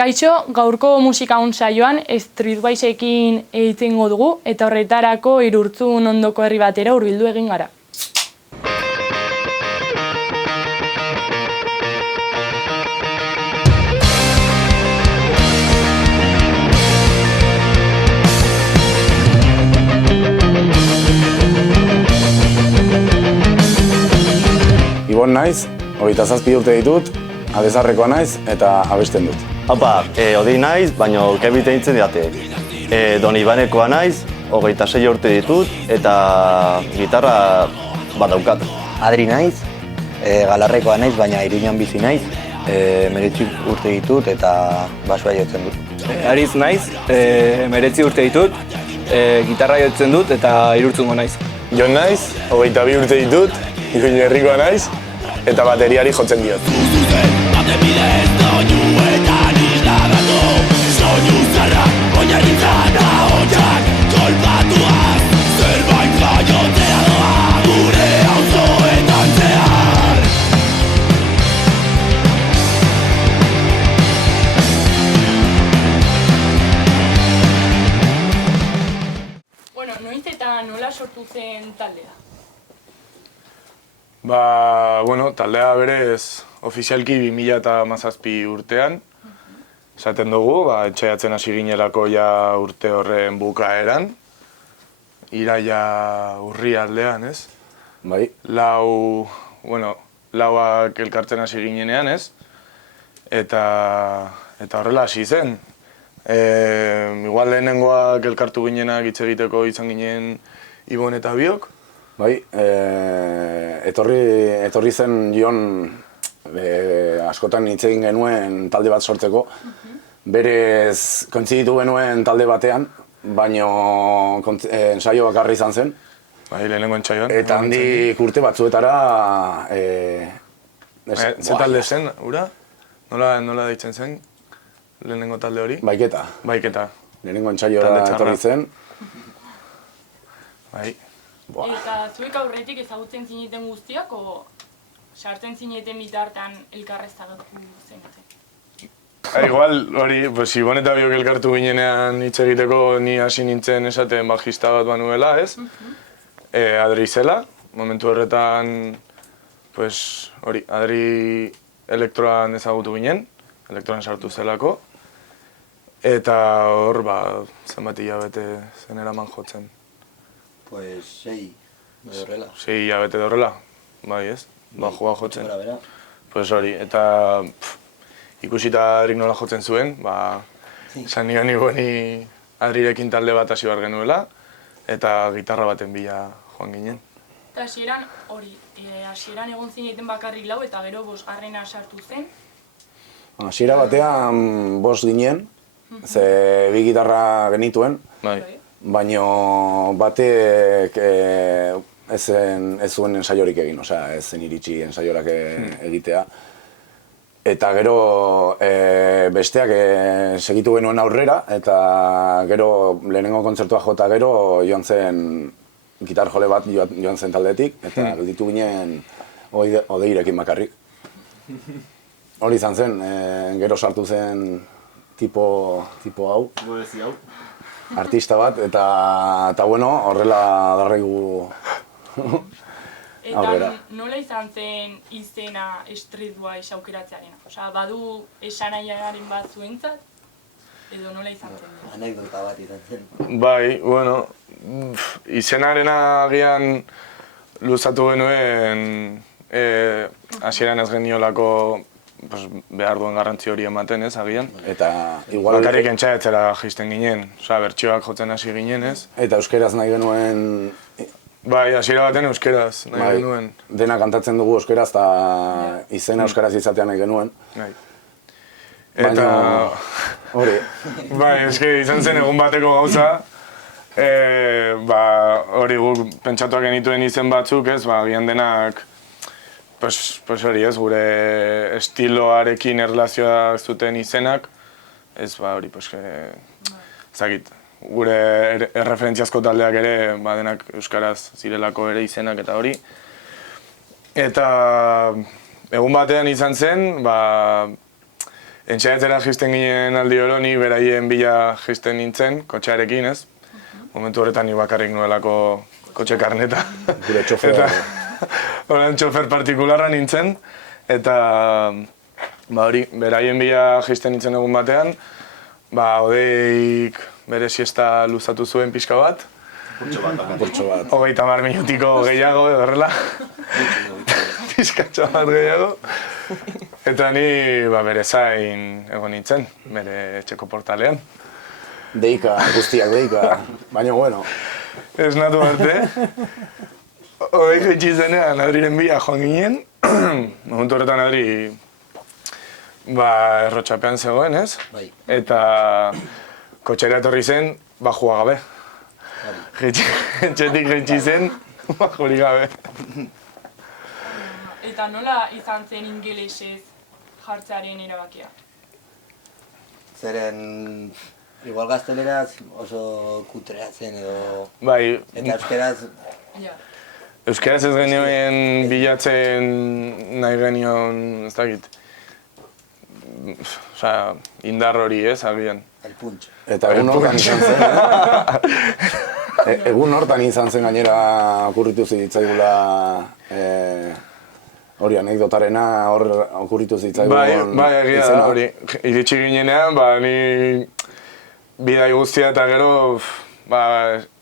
Kaixo, gaurko musika saioan Streetwiseekin egingo dugu eta horretarako Irurtzun ondoko herri batera hurbildu egin gara. Ibon naiz, 27 urte ditut, abezarrekoa naiz eta abesten dut. Haupa, Odi naiz, baina kebite nintzen diate. Donibanekoa naiz, 26 urte ditut eta gitarra bat daukat. Adri naiz, Galarrekoa naiz, baina Iruñan bizi naiz. 19 urte ditut eta basua jotzen dut. Ariz naiz, 19 urte ditut, gitarra jotzen dut eta Irurtzungo naiz. Jon naiz, 22 urte ditut, Iruña herrikoa naiz eta bateriari jotzen diot. Bueno, noiz eta nola sortu zen taldea? Taldea berez ofizialki 2017 urtean. Esaten dugu, etxeatzen hasi ginelako ja urte horren bukaeran. Iraia urri aldean, ez? Bai. Lauak elkartzen hasi ginenean, ez? Eta horrela hasi zen. Igual lehenengoak elkartu ginenak hitz egiteko izan ginen Ibon eta biok. Bai, etorri zen Jon askotan hitz egin genuen talde bat sortzeko. Berez kointziditu genuen talde batean, baino ensaio bakarra izan zen. Bai, lehenengo entsaioan. Eta handik urte batzuetara... Ze talde zen, ura? Nola deitzen zen lehenengo talde hori? Baiketa. Baiketa. Lehenengo entsaioa etorri zen. Bai. Eta zuek aurretik ezagutzen zineten guztiak, o sartzen zineten bitartean elkarrezagatu zenuten? Igual, hori, Ibon eta biok elkartu ginenean hitz egiteko ni hasi nintzen esaten bajista bat banuela, ez? Adri zela, momentu horretan, Adri elektroan ezagutu ginen, elektroan sartu zelako. Eta hor, zenbat hilabete zen eraman jotzen. 6 horrela. 6 hilabete horrela, bai ez? Joa jotzen. Hori, eta ikusita Adrik nola jotzen zuen, esan nigan Iboni Adrirekin talde bat hasi behar genuela, eta gitarra baten bila joan ginen. Eta hasieran egon zineten bakarrik lau eta gero 5garrena sartu zen? Hasiera batean 5 ginen, ze 2 gitarra genituen, baina batek ez zuen ensaiorik egin, ez zen iritsi ensaiorak egitea. Eta gero besteak segitu genuen aurrera, eta gero lehenengo kontzertua jota gero joan zen gitar jole bat joan zen taldetik, eta gelditu ginen Odeirekin bakarrik. Hori izan zen, gero sartu zen tipo hau. Artista bat, eta horrela darraigu aurrera. Eta nola izan zen izena Streetwise aukeratzearena? Badu esanaiaren bat zuentzat? Edo nola izan zen? Anekdota bat izan zen. Bai, izenarena agian luzatu genuen hasieran ez geniolako behar duen garrantzi hori ematen, ez, agian. Eta igual... Bakarrik entxaetzera jisten ginen, bertsioak jotzen hasi ginen, ez. Eta euskeraz nahi genuen... Bai, hasiera baten euskeraz nahi genuen. Dena kantatzen dugu euskeraz eta izena euskaraz izatea nahi genuen. Eta... Hori. Bai, izan zen egun bateko gauza. Hori guk pentsatuak genituen izen batzuk, ez, agian denak... hori ez, gure estiloarekin erlazioa zuten izenak, ez hori, ezagit, gure erreferentziazko taldeak ere, denak euskaraz zirelako ere izenak eta hori. Eta egun batean izan zen, Entxeatzera jisten ginen aldi oro, ni beraien bila jisten nintzen, kotxearekin, ez? Momentu horretan ni bakarrik nuelako kotxe karneta. Gure txofer. Horan txofer partikularra nintzen, eta hori, beraien bila jisten nintzen egun batean, Odeik bere siesta luzatu zuen pixka bat. Apurtxo bat. 30 minutiko gehiago, edo horrela. Pixkatxo bat gehiago. Eta ni bere zain egon nintzen, bere etxeko portalean. Deika, guztiak deika, baina bueno. Ez natu arte. Odeik jaitsi zenean Adriren bila joan ginen. Momentu horretan Adri errotxapean zegoen, ez? Bai. Eta kotxera etorri zen, bajua gabe. Etxetik jaitsi zen, bajuri gabe. Eta nola izan zen ingelesez jartzearen erabakia? Zeren, igual gazteleraz oso kutreatzen edo... Bai, Eta euskeraz... Ja. euskaraz ez genioen bilatzen nahi genion, ez dakit. Osea, indar hori ez, agian. El punch. Eta egun hortan izan zen, egun hortan izan zen gainera okurritu zitzaigula hori anekdotarena, hor okurritu zitzaigulan Bai, egia da, hori. Iritsi ginenean, ni bidai guztia eta gero,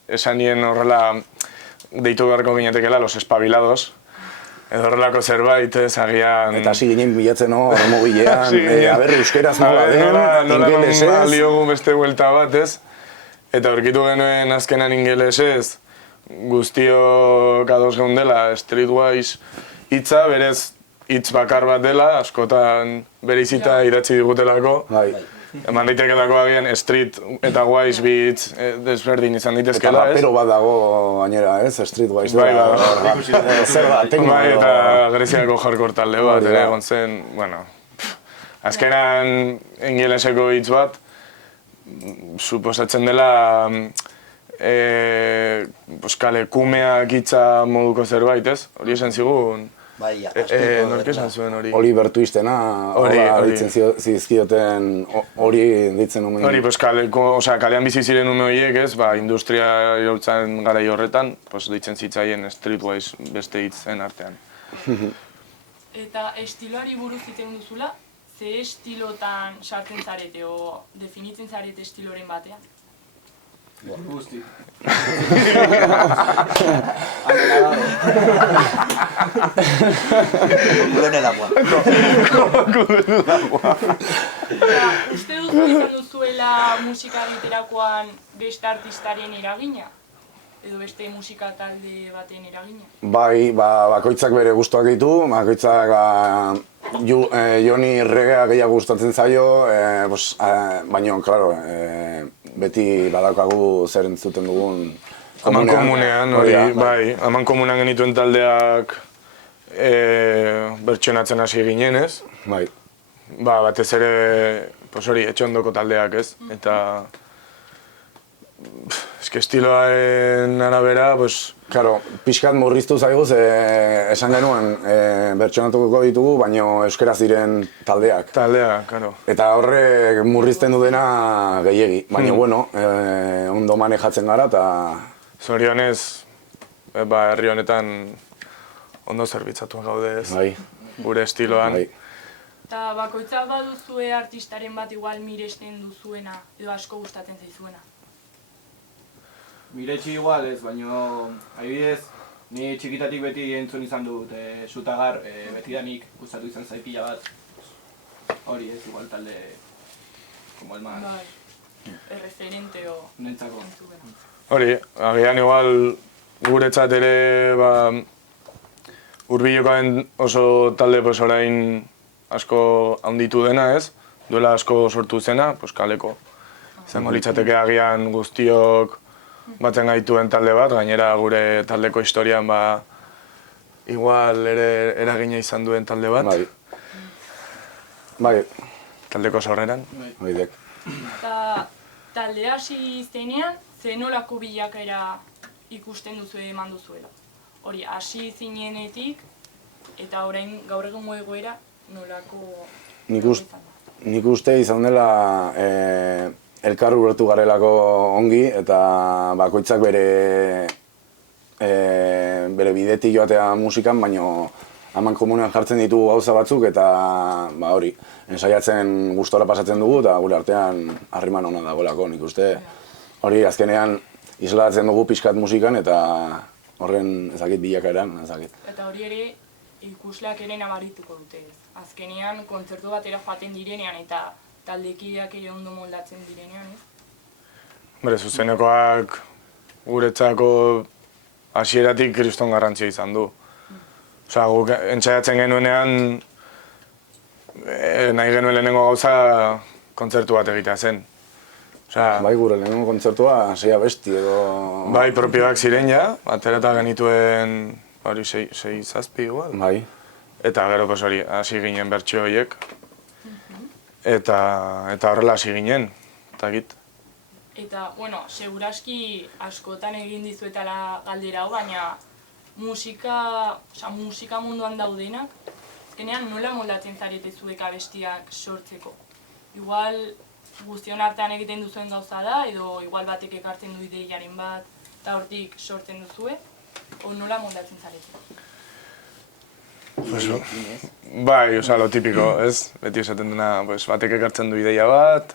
esan nien horrela deitu beharko ginetekela, los espabilados. Edo horrelako zerbait, ez, agian... Eta hasi ginen bilatzen hor mobilean, aber euskeraz nola den, ingelesez. Nola liogu beste buelta bat, ez? Eta aurkitu genuen azkenan ingelesez, guztiok ados geundela, streetwise hitza, berez hitz bakar bat dela, askotan bereizita idatzi digutelako. Bai. Eman daitekelako agian street eta wise beats desberdin izan Eta ditezkela, ez? rapero bat dago gainera, ez? Streetwise. Bai, Zer da, tekno Bai, edo... eta Greziako hardcore talde bat, ere egon zen, bueno... Azkenan ingeleseko hitz bat, suposatzen dela... kale, kumeak hitza moduko zerbait, ez? Hori esan zigun... Bai, Nork esan zuen hori? Oliver Twistena, Hori. ditzen zizkioten, hori ditzen omen. Hori, kalean bizi ziren ume horiek, ez, industria iraultzen garai horretan, ditzen zitzaien streetwise beste hitzen artean. Eta estiloari buruz egiten duzula, ze estilotan sartzen zarete o definitzen zarete estiloren batean? Guzti. Kudenelakoa. Uste duzu izan duzuela musika egiterakoan beste artistaren eragina? Edo beste musika talde baten eragina? Bai, bakoitzak bere gustuak ditu, bakoitzak Joni regea gehiago gustatzen zaio, baina, klaro, beti badaukagu zer entzuten dugun Amankomunean, hori, bai, amankomunean genituen taldeak bertsionatzen hasi ginen, ez? Bai. Batez ere, hori, etxe ondoko taldeak, ez? Eta... eske estiloaren arabera, Claro, pixkat murriztu zaigu, esan genuen bertsionatuko ditugu, baina euskaraz diren taldeak. Taldeak, karo. Eta horrek murrizten du dena gehiegi, baina bueno, ondo manejatzen gara eta... Zorionez, herri honetan ondo zerbitzatuak gaude, ez? Bai. Gure estiloan. Bai. Eta bakoitzak baduzue artistaren bat igual miresten duzuena, edo asko gustatzen zaizuena? Miretsi igual ez, baina adibidez, ni txikitatik beti entzun izan dut Sutagar, betidanik gustatu izan zait pila bat. Hori ez, igual talde, como el más... Bai, referente o... Nentzako. Hori, agian igual guretzat ere, hurbilokoen oso talde orain asko handitu dena, ez? Duela asko sortu zena, kaleko. Izango litzateke agian guztiok batzen gaituen talde bat, gainera gure taldeko historian igual ere eragina izan duen talde bat. Bai. Bai. Taldeko sorreran. Baidek. Eta talde hasi zenean, ze nolako bilakaera ikusten duzu eman duzuela? Hori, hasi zinenetik, eta orain gaur egungo egoera nolako... nik uste izan dela elkar ulertu garelako ongi eta bakoitzak bere bidetik joatea musikan, baino haman komunean jartzen ditugu gauza batzuk eta hori, ensaiatzen gustora pasatzen dugu eta gure artean harriman ona dagoelako, nik uste hori azkenean islatzen dugu pixkat musikan eta horren ezakit bilakaeran, ezakit. Eta hori ere ikusleak ere nabarituko dute. Azkenean kontzertu batera joaten direnean eta taldekideak ere ondo moldatzen direnean, ez? Bere, zuzenekoak guretzako hasieratik kriston garrantzia izan du. Osea, guk entsaiatzen genuenean nahi genuen lehenengo gauza kontzertu bat egitea zen. Osea, Bai, gure lehenengo kontzertua, sei abesti edo... bai, propioak ziren ja, aterata genituen hori 6-7 igual. Bai. Eta gero pues hori, hasi ginen bertsio horiek. Eta horrela hasi ginen, eta git. Eta, bueno, seguraski askotan egin dizuetala galdera hau, baina musika munduan daudenak, azkenean nola moldatzen zarete zuek abestiak sortzeko? Igual guztion artean egiten duzuen gauza da, edo igual batek ekartzen du ideiaren bat, eta hortik sortzen duzue, o nola moldatzen zarete? Pues, bai, oza, lo típico, ez? Beti esaten dena, pues, batek ekartzen du ideia bat.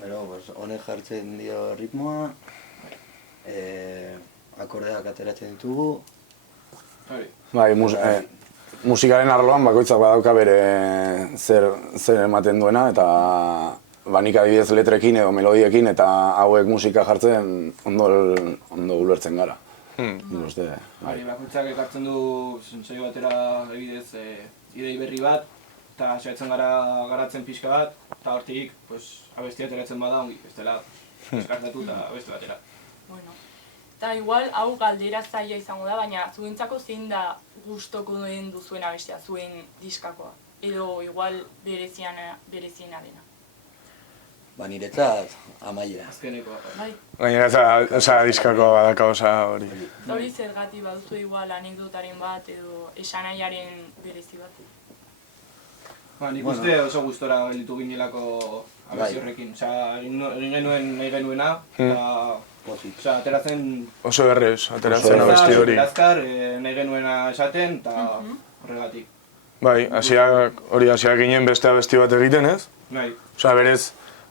Gero, honek jartzen dio ritmoa, akordeak ateratzen ditugu. Bai, musikaren arloan bakoitzak badauka bere zer ematen duena eta nik adibidez letrekin edo melodiekin eta hauek musika jartzen ondo ulertzen gara. Nik uste, bai. Bakoitzak ekartzen du saio batera adibidez idei berri bat, eta saiatzen gara garatzen pixka bat, eta hortik abestia ateratzen bada ongi, bestela eskartatu eta abeste batera. Bueno, eta igual hau galdera zaila izango da, baina zuentzako zein da gustoko duzuen abestia, zuen diskakoa, edo igual bereziena dena. Ba, niretzat, Amaiera. Azkenekoa. Bai. Gainera, diskakoa badaka osa hori. Hori zergatik baduzu igual anekdotaren bat edo esanaiaren berezi bat. Nik uste oso gustora gelditu ginelako abesti horrekin. Egin genuen nahi genuena, eta ateratzen... Oso errez, ateratzen abesti hori. Azkar, nahi genuena esaten, eta horregatik. Bai, hasiak ginen beste abesti bat egiten, ez? Bai. Osea, berez,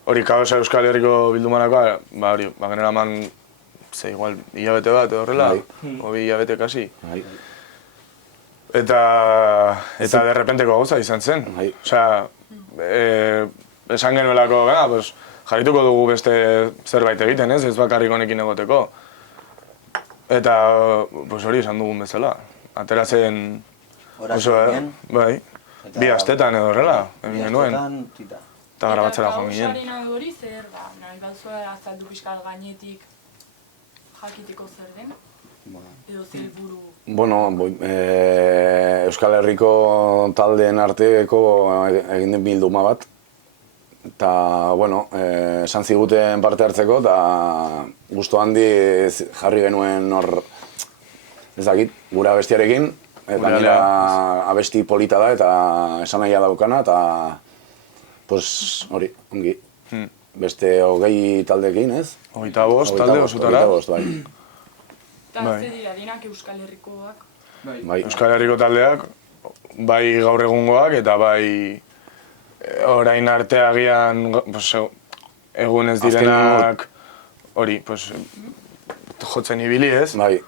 hori Kaosa Euskal Herriko bildumanakoa, genera eman, igual, hilabete bat edo horrela, hobi hilabete kasi. Eta derrepenteko gauza izan zen. Osea, esan genuelako, jarrituko dugu beste zerbait egiten, ez bakarrik honekin egoteko. Eta hori esan dugun bezala. Ateratzen oso, bai, 2 astetan edo horrela, egin genuen. Eta grabatzera joan ginen. Eta Kaosaren hori zer da? Nahi batzua azaldu pixkat gainetik jakiteko zer den? Edo zer buru? Bueno, Euskal Herriko taldeen arteko egin den bilduma bat. Eta, bueno, esan ziguten parte hartzeko eta gustu handi jarri genuen hor, ez dakit, gure abestiarekin. Gainera abesti polita da eta esan nahia daukana eta hori, ongi. Beste 20 taldeekin, ez? 25 talde osutara. 25, bai. Eta ze dira, denak Euskal Herrikoak? Bai. Euskal Herriko taldeak, bai gaur egungoak eta bai orain arte agian egun ez direnak hori, jotzen ibili, ez? Bai.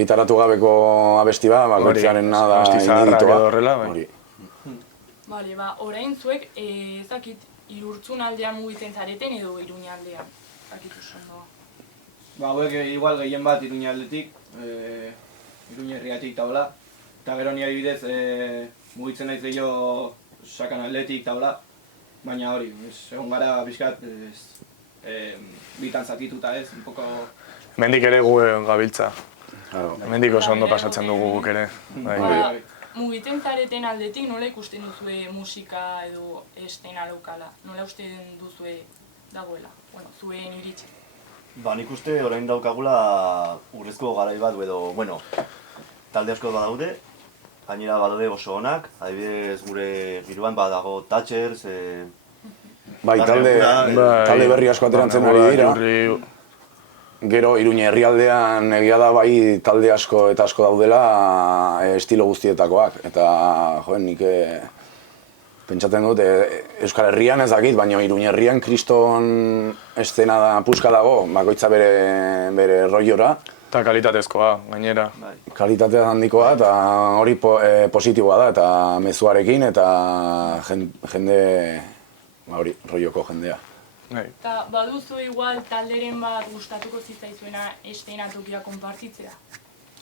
Gitaratu gabeko abesti bat, bakoitzaren nada ineditua. Hori. Bale, orain zuek ezakit Irurtzun aldean mugitzen zareten edo Iruña aldean? Zakitu zondo. Hauek igual gehien bat Iruña aldetik, Iruña herriatik taula. Eta gero ni adibidez mugitzen naiz gehiago Sakan aldetik taula. Baina hori, egon gara pixkat bitan zatituta ez, un poco... Hemendik ere gu gabiltza. Hemendik oso ondo pasatzen dugu guk ere. Mugitzen zareten aldetik nola ikusten duzue musika edo estena lokala? Nola uste duzue dagoela? Bueno, zuen iritsi. Nik uste orain daukagula urrezko garai bat edo, talde asko badaude, gainera badaude oso onak, adibidez gure giroan badago Thatchers, Bai, talde berri asko ateratzen ari dira. Gero Iruña herrialdean egia da bai talde asko eta asko daudela estilo guztietakoak. Eta nik pentsatzen dut Euskal Herrian ez dakit, baina Iruña herrian kriston eszena da puska dago, bakoitza bere rolora. Eta kalitatezkoa, gainera. Kalitatea handikoa eta hori positiboa da, eta mezuarekin eta jende, hori, rolloko jendea. Eta baduzu igual talderen bat gustatuko zitzaizuena eszenatokia konpartitzea.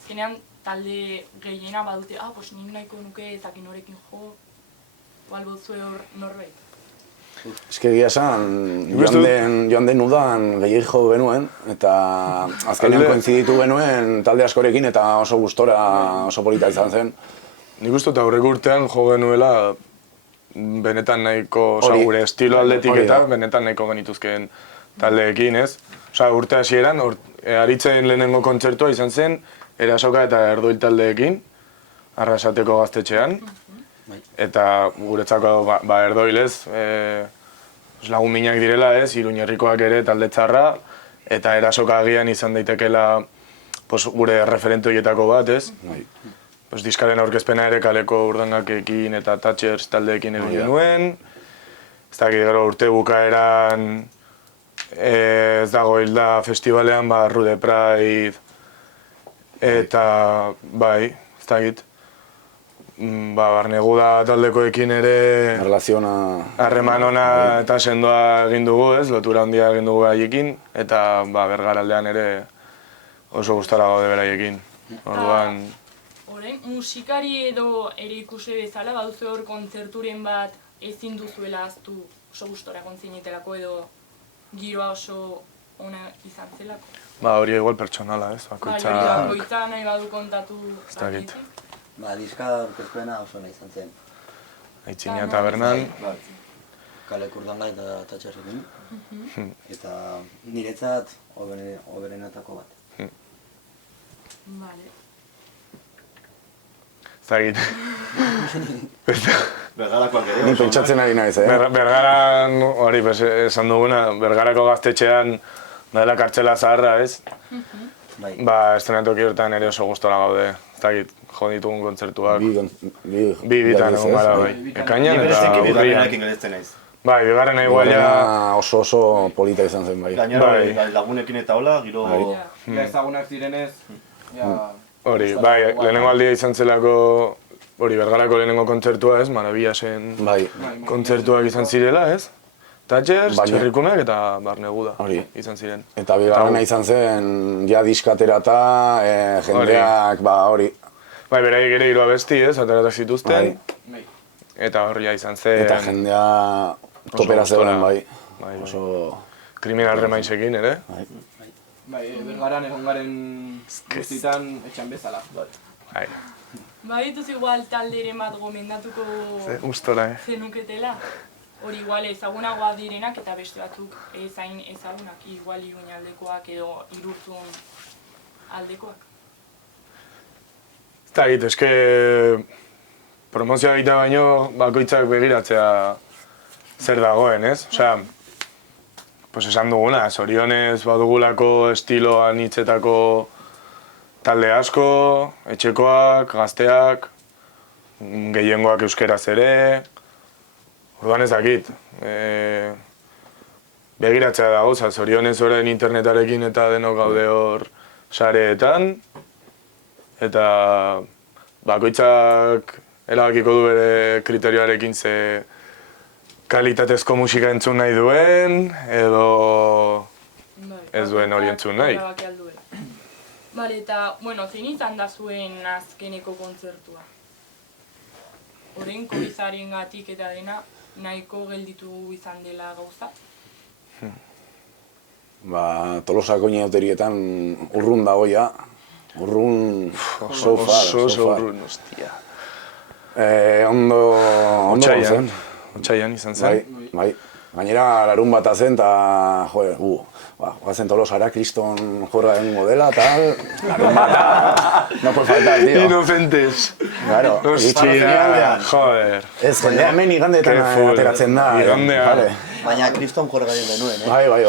Azkenean talde gehiena badute, pues nik nahiko nuke ezakin norekin jo, igual baduzu hor norbait. Eske egia esan, joan den udan gehiagik jo benuen, eta azkenean kointziditu benuen talde askorekin eta oso gustora, oso polita izan zen. Nik uste eta aurreko urtean jo genuela benetan nahiko, gure estilo aldetik eta benetan nahiko genituzkeen taldeekin, ez? Urte hasieran, Aritzen lehenengo kontzertua izan zen, Erasoka eta Erdoil taldeekin, Arrasateko gaztetxean. Eta guretzako Erdoil ez, lagun minak direla ez, Iruñerrikoak ere talde txarra, eta Erasoka agian izan daitekela gure referente horietako bat, ez? Diskaren aurkezpena ere Kaleko Urdangakekin eta Thatchers taldeekin egin genuen. Ez dakit gero urte bukaeran ez dago hilda festivalean Rude Pride eta bai, ez dakit. Barneguda taldekoekin ere harreman ona eta sendoa egin dugu, ez? Lotura handia egin dugu beraiekin eta Bergaraldean ere oso gustora gaude beraiekin. Orduan Orain, musikari edo ere ikuse bezala, baduzu hor kontzerturen bat ezin duzuela aztu oso gustora kontzinetelako edo giroa oso ona izan zelako? Hori igual pertsonala, ez? Bakoitza nahi badu kontatu dakit. Diska aurkezpena oso ona izan zen. Aitzina tabernan. Kaleko Urdanga eta Thatcherrekin. Eta niretzat hoberenetako bat. Vale. Zagit. Bergarakoak ere. Ni pentsatzen ari naiz, Bergaran, hori esan duguna, Bergarako gaztetxean dela kartxela zaharra, ez? Estrenatoki hortan ere oso gustora gaude. Zagit, jo ditugun kontzertuak. Bi bitan egon gara, bai. Ekainan eta urrian. Bigarrena igual ja... Oso polita izan zen, bai. Gainera lagunekin eta hola, giro... Ezagunak zirenez, Hori, lehenengo aldia izan zelako, Bergarako lehenengo kontzertua, ez? Marabillasen kontzertuak izan zirela, ez? Thatchers, Txerrikunak eta Barneguda izan ziren. Eta bigarrena izan zen, ja diskaterata, jendeak, hori. Beraiek ere hiru abesti, ez? Ateratak zituzten. Eta horria izan zen... Eta jendea topera zegoen, bai. Oso... Kriminal Remaisekin, ere? Bergaran egon garen guztitan etxan bezala. Badituz igual talderen bat gomendatuko zenuketela. Hori igual ezagunagoa direnak eta beste batzuk ezain ezagunak. Igual Iruña aldekoak edo Irurzun aldekoak. Ez da egit, eske promozioa egitea baino bakoitzak begiratzea zer dagoen, ez? Esan duguna, zorionez badugulako estilo anitzetako talde asko, etxekoak, gazteak, gehiengoak euskeraz ere. Orduan ez dakit. Begiratzea da gauza, zorionez orain internetarekin eta denok gaude hor sareetan. Eta bakoitzak erabakiko du bere kriterioarekin ze kalitatezko musika entzun nahi duen, edo ez duen hori entzun nahi. Bale, eta, zein izan da zuen azkeneko kontzertua? Horren Covidaren gatik eta dena nahiko gelditu izan dela gauza? Tolosako inauterietan urrun dago ja. Urrun... Oso urrun, ostia. Ondo zen. Otsaian izan zen. Bai. Gainera, larun bata zen, eta, guazen Tolosara, kriston jorra egingo dela, tal, larun bata, no puede faltar, tío. Inocentes. Claro, Hostia, joder. ez, jendea hemen igandeetan ateratzen da. Igandean. Baina kriston jorra egin genuen, Bai. Bai,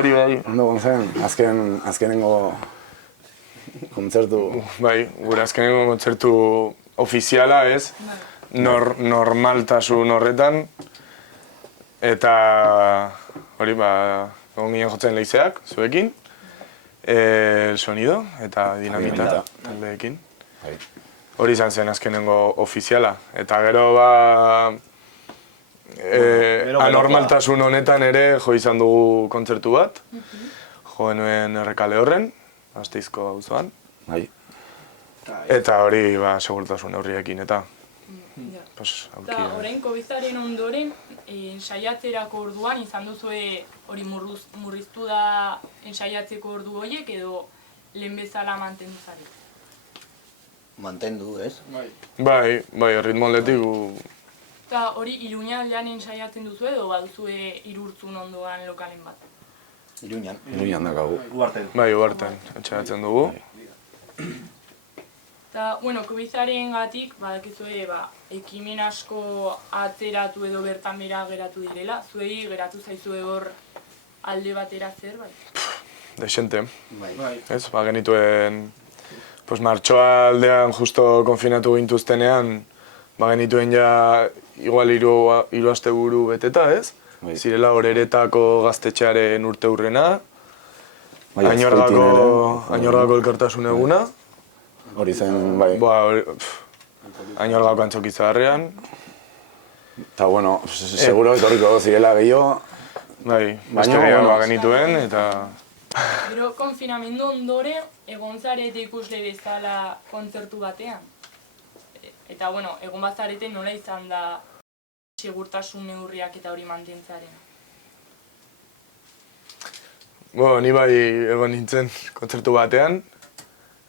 hori. Ondo gontzen, azkenengo kontzertu. Bai, gure azkenengo kontzertu ofiziala, ez? Normaltasun horretan. Eta hori, egon ginen jotzen leizeak, zuekin. El sonido eta dinamita taldeekin. Hori izan zen azkenengo ofiziala. Eta gero anormaltasun honetan ere jo izan dugu kontzertu bat. Jo genuen Errekale Horren, Gasteizko auzoan. Bai. Eta hori segurtasun neurriekin eta Eta orain Covidaren ondoren, ensaiatzerako orduan izan duzue hori murriztu da ensaiatzeko ordu horiek edo lehen bezala mantendu zare? Mantendu, ez? Bai, ritmo aldetik Eta hori Iruñaldean ensaiatzen duzu edo baduzue Irurtzun ondoan lokalen bat? Iruñan dakagu. Bai, uarten, etxeratzen dugu. Eta, Covidaren gatik, badakizue, ekimen asko atzeratu edo bertan bera geratu direla. Zuei geratu zaizue hor alde batera zer, bai? Dexente. Ez, genituen, martxoa aldean justo konfinatu gintuztenean, genituen ja igual hiru asteburu beteta, ez? Zirela horeretako gaztetxearen urte hurrena, Añorgako elkartasun eguna. Hori zen, bai. Añorgako antzokizaharrean. Eta, seguro etorriko zirela gehiago. Bai, beste gehiago genituen, eta... Gero, konfinamendu ondoren, egon zarete ikusle bezala kontzertu batean. Eta, egon bazarete nola izan da segurtasun neurriak eta hori mantentzaren? Ni bai egon nintzen kontzertu batean,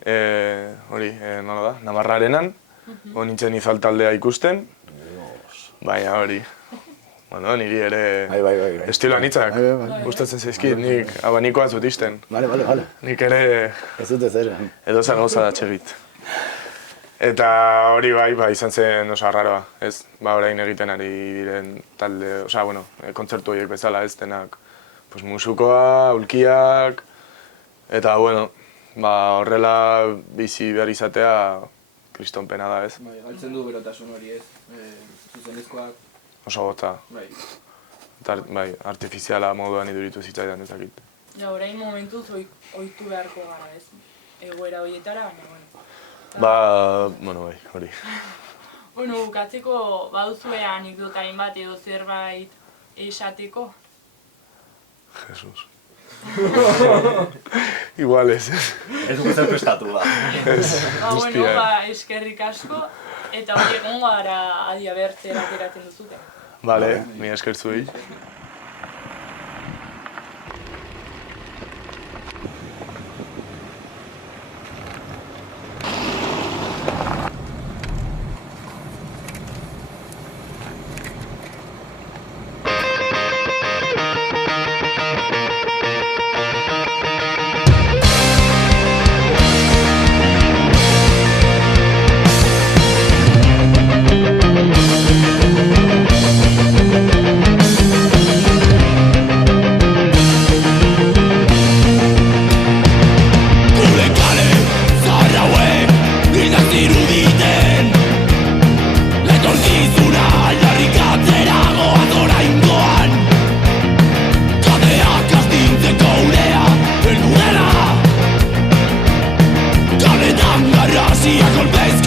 nola da, Navarrarenan, egon nintzen Izal taldea ikusten, baina hori, niri ere estilo anitzak gustatzen zaizkit, nik abanikoa zut isten. Bale. Nik ere ez dute zer. Edo zer gauza da txegit. Eta hori bai izan zen oso arraroa, ez? Orain egiten ari diren talde, kontzertu horiek bezala ez denak musukoa, ulkiak, eta horrela bizi behar izatea kriston pena da, ez? Galtzen du berotasun hori, ez? Zuzenezkoak. Oso gotza. Bai, artifiziala moduan iduritu zitzaidan ezakit. Ja, orain momentuz ohitu beharko gara, ez? Egoera horietara, baina, bai, hori. Bukatzeko baduzue anekdotaren bat edo zerbait esateko? Jesus. Igual ez. Ez dugu zer prestatu, Eskerrik asko, eta hori egongo gara adia bertzen ateratzen duzute. Bale, mi esker zuei. Garrasia golpez